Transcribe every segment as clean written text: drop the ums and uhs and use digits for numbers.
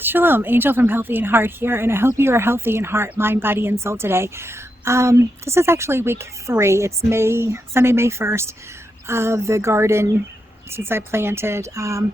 Shalom, Angel from Healthy in Heart here, and I hope you are healthy in heart, mind, body, and soul today. This is actually week 3. It's Sunday, May 1st of the garden since I planted. I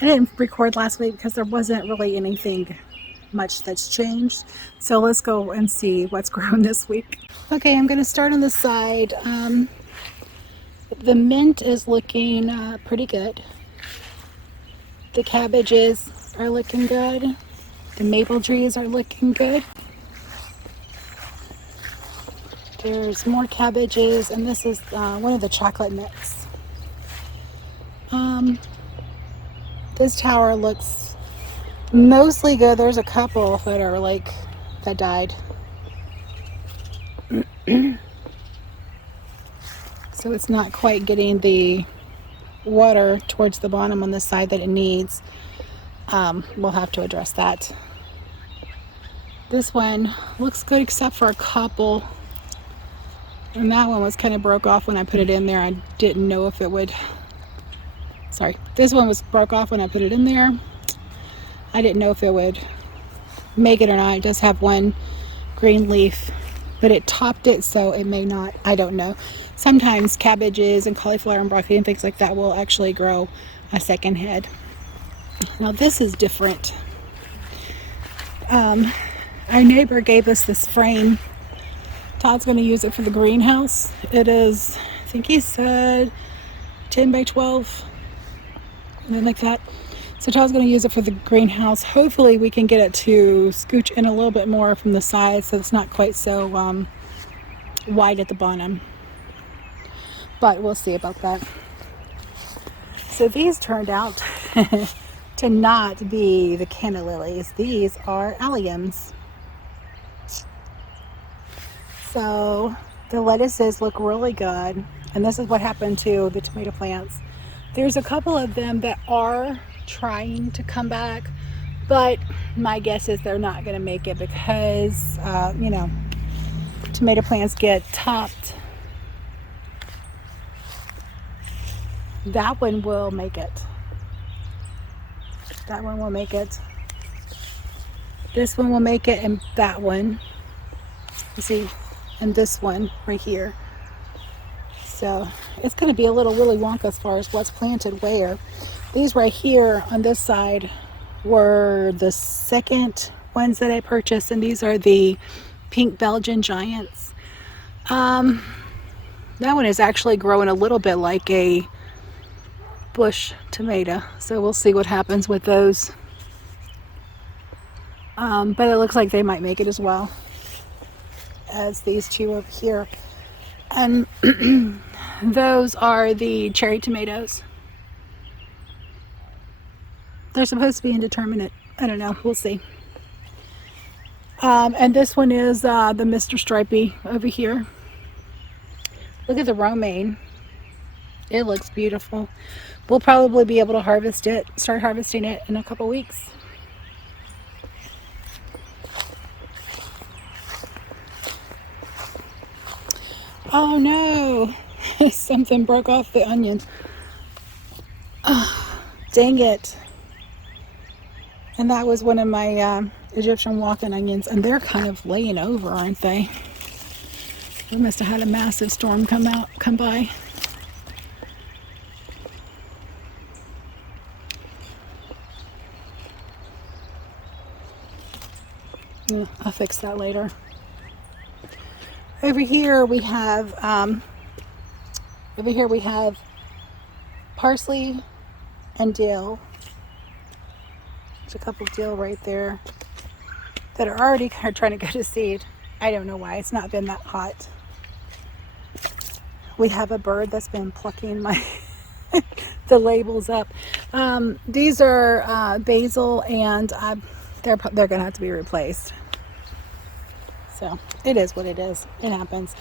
didn't record last week because there wasn't really anything much that's changed. So let's go and see what's grown this week. Okay, I'm going to start on the side. The mint is looking pretty good. The cabbages are looking good. The maple trees are looking good. There's more cabbages, and this is one of the chocolate mix. This tower looks mostly good. There's a couple that are that died. So it's not quite getting the water towards the bottom on the side that it needs. We'll have to address that. This one looks good except for a couple, and that one was kind of broke off when I put it in there. I didn't know if it would, this one was broke off when I put it in there. I didn't know if it would make it or not. It does have one green leaf, but it topped it, so it may not. I don't know. Sometimes cabbages and cauliflower and broccoli and things like that will actually grow a second head. Now this is different. Our neighbor gave us this frame. Todd's going to use it for the greenhouse. It is, I think he said 10 by 12, something like that. So Todd's going to use it for the greenhouse. Hopefully we can get it to scooch in a little bit more from the side so it's not quite so wide at the bottom. But we'll see about that. So these turned out to not be the canna lilies. These are alliums. So the lettuces look really good, and this is what happened to the tomato plants. There's a couple of them that are trying to come back, but my guess is they're not going to make it because tomato plants get topped. That one will make it. That one will make it. This one will make it, and that one. You see, and this one right here. So it's going to be a little Willy Wonka as far as what's planted where. These right here on this side were the second ones that I purchased, and these are the pink Belgian giants. That one is actually growing a little bit like a bush tomato, so we'll see what happens with those. But it looks like they might make it as well as these two over here. And those are the cherry tomatoes. They're supposed to be indeterminate. I don't know. We'll see. And this one is the Mr. Stripey over here. Look at the romaine. It looks beautiful. We'll probably be able to start harvesting it in a couple weeks. Oh no, something broke off the onion. Oh, dang it. And that was one of my Egyptian walking onions, and they're kind of laying over, aren't they? We must have had a massive storm come by. Yeah, I'll fix that later. Over here we have parsley and dill. There's a couple of dill right there that are already kind of trying to go to seed. I don't know why. It's not been that hot. we have a bird that's been plucking my the labels up. These are basil, and they're gonna have to be replaced. So it is what it is. It happens.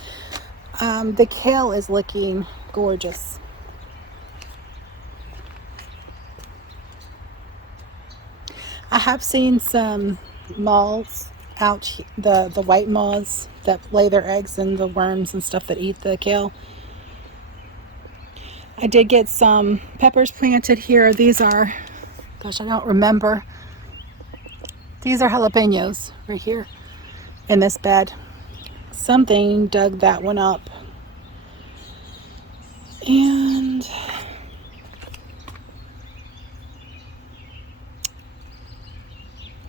The kale is looking gorgeous. I have seen some moths out, the white moths that lay their eggs, and the worms and stuff that eat the kale. I did get some peppers planted here. These are, gosh, I don't remember. These are jalapenos right here in this bed. Something dug that one up. And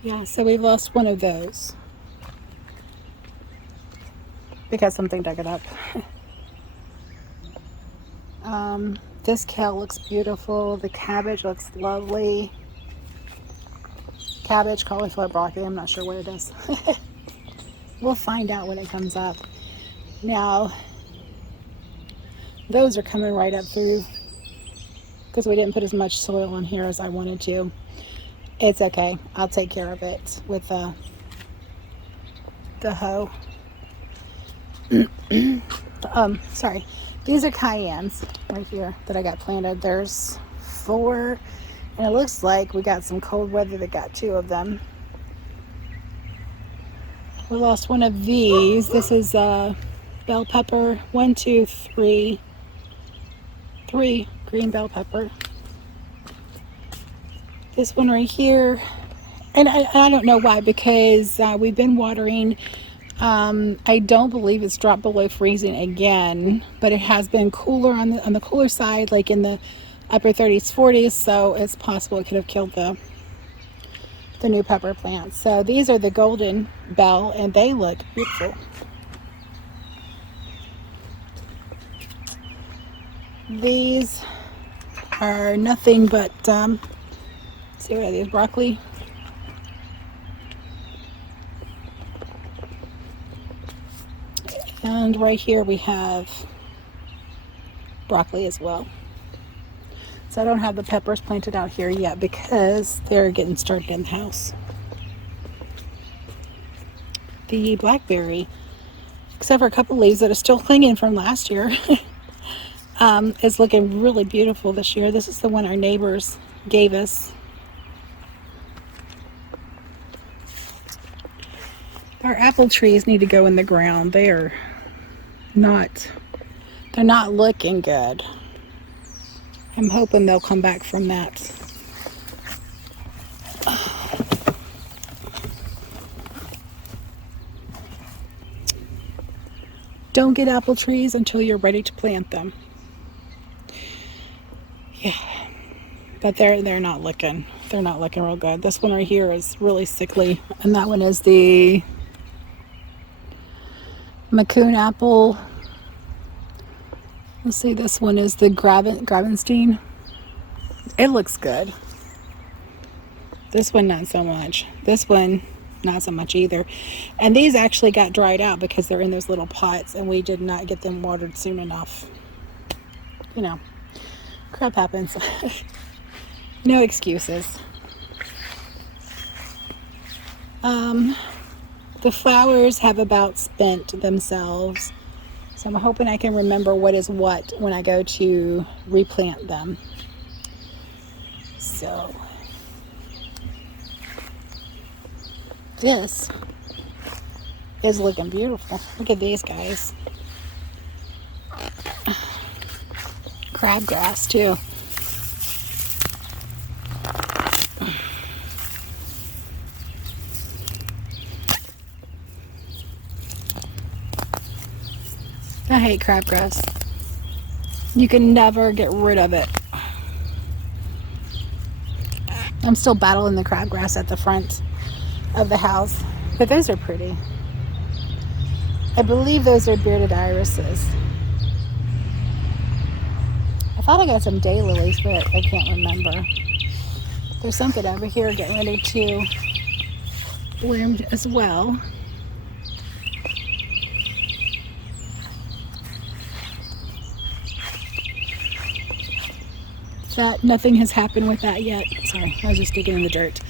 yeah, so we've lost one of those because something dug it up. This kale looks beautiful. The cabbage looks lovely. Cabbage, cauliflower, broccoli, I'm not sure what it is. We'll find out when it comes up. Now, those are coming right up through because we didn't put as much soil in here as I wanted to. It's okay. I'll take care of it with the hoe. Sorry. These are cayennes right here that I got planted. There's 4, and it looks like we got some cold weather that got 2 of them. We lost one of these. This is bell pepper. 1, 2, 3. 3 green bell pepper. This one right here, and I don't know why, because we've been watering. I don't believe it's dropped below freezing again, but it has been cooler on the cooler side, like in the upper 30s, 40s. So it's possible it could have killed the new pepper plants. So these are the golden bell, and they look beautiful. These are nothing but see, what are these? Broccoli. And right here we have broccoli as well. So I don't have the peppers planted out here yet because they're getting started in the house. The blackberry, except for a couple leaves that are still clinging from last year, is looking really beautiful this year. This is the one our neighbors gave us. Our apple trees need to go in the ground. They're not looking good. I'm hoping they'll come back from that. Don't get apple trees until you're ready to plant them. Yeah, but they're not looking real good. This one right here is really sickly, and that one is the Macoun apple. Let's see, this one is the Gravenstein. It looks good. This one not so much. This one not so much either. And these actually got dried out because they're in those little pots, and we did not get them watered soon enough. You know, crap happens. No excuses. The flowers have about spent themselves, so I'm hoping I can remember what is what when I go to replant them. So this is looking beautiful. Look at these guys. Crabgrass too. I hate crabgrass. You can never get rid of it. I'm still battling the crabgrass at the front of the house, but those are pretty. I believe those are bearded irises. I thought I got some daylilies, but I can't remember. There's something over here getting ready to bloom as well. that nothing has happened with that yet. Sorry, I was just digging in the dirt.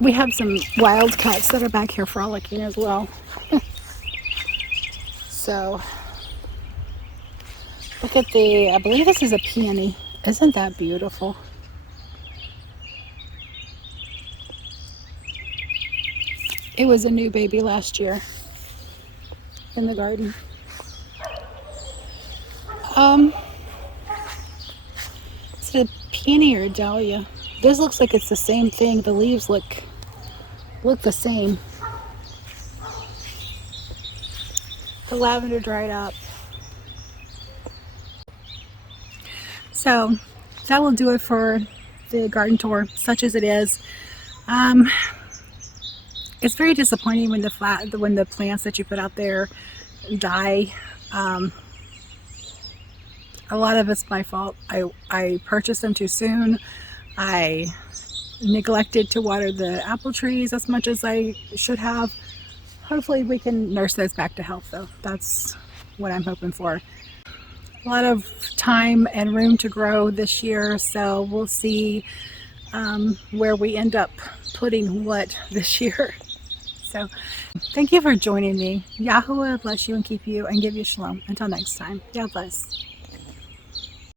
We have some wild cats that are back here frolicking as well. So, look at I believe this is a peony. Isn't that beautiful? It was a new baby last year in the garden. Is it a peony or a dahlia? This looks like it's the same thing. The leaves look the same. The lavender dried up. So that will do it for the garden tour, such as it is. It's very disappointing when the plants that you put out there die. A lot of it's my fault. I purchased them too soon. I neglected to water the apple trees as much as I should have. Hopefully we can nurse those back to health though. That's what I'm hoping for. A lot of time and room to grow this year, so we'll see where we end up putting what this year. So thank you for joining me. Yahuwah bless you and keep you and give you shalom. Until next time. God bless.